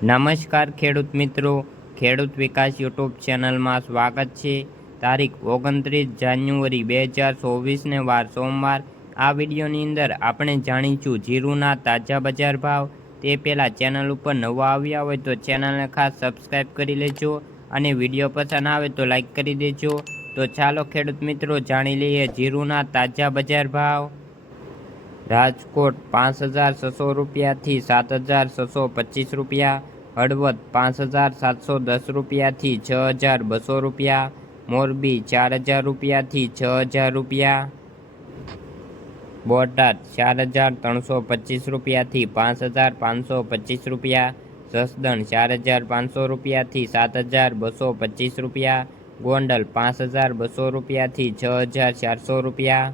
નમસ્કાર ખેડૂત મિત્રો, ખેડૂત વિકાસ યુટ્યુબ ચેનલમાં સ્વાગત છે। તારીખ 29 જાન્યુઆરી 2024ને વાર સોમવાર। આ વિડીયોની અંદર આપણે જાણીશું જીરુના તાજા બજાર ભાવ। તે પહેલાં ચેનલ ઉપર નવા આવ્યા હોય તો ચેનલને ખાસ સબસ્ક્રાઈબ કરી લેજો અને વિડીયો પસંદ આવે તો લાઈક કરી દેજો। તો ચાલો ખેડૂત મિત્રો જાણી લઈએ જીરુના તાજા બજાર ભાવ। રાજકોટ 5600 રૂપિયાથી 7625 રૂપિયા, હળવદ 5710 રૂપિયાથી 6200 રૂપિયા, મોરબી 4000 રૂપિયાથી 6000 રૂપિયા, બોટાદ 4325 રૂપિયાથી 5525 રૂપિયા, જસદણ 4500 રૂપિયાથી 7225 રૂપિયા, ગોંડલ 5200 રૂપિયાથી 6400 રૂપિયા,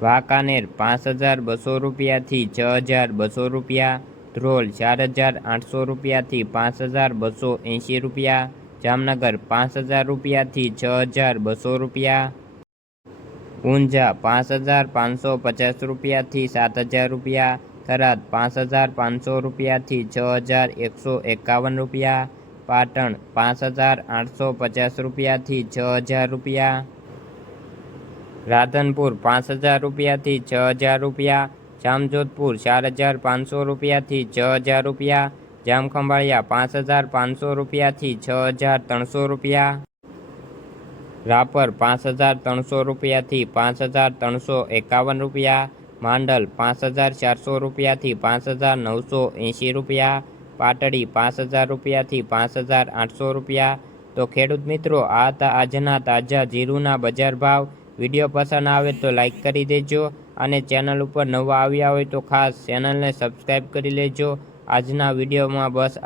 વાંકાનેર 5200 રૂપિયાથી 6200 રૂપિયા, ધ્રોલ 4800 રૂપિયાથી 5280 રૂપિયા, જામનગર 5000 રૂપિયાથી 6200 રૂપિયા, ઊંઝા 5550 રૂપિયાથી 7000 રૂપિયા, થરાદ 5500 રૂપિયાથી 6151 રૂપિયા, પાટણ 5850 રૂપિયાથી 6000 રૂપિયા, રાધનપુર 5000 રૂપિયાથી 6000 રૂપિયા, જામજોધપુર 4500 રૂપિયાથી 6000 રૂપિયા, જામખંભાળિયા 5500 રૂપિયાથી 6300 રૂપિયા, રાપર 5300 રૂપિયાથી 5351 રૂપિયા, માંડલ 5400 રૂપિયાથી 5980 રૂપિયા, પાટડી 5000 રૂપિયાથી 5800 રૂપિયા। તો ખેડૂત મિત્રો, આ હતા આજના તાજા જીરુના બજાર ભાવ। વિડીયો પસંદ આવે તો લાઈક કરી દેજો અને ચેનલ ઉપર નવા આવ્યા હોય તો ખાસ ચેનલને સબસ્ક્રાઈબ કરી લેજો। આજના વિડીયોમાં બસ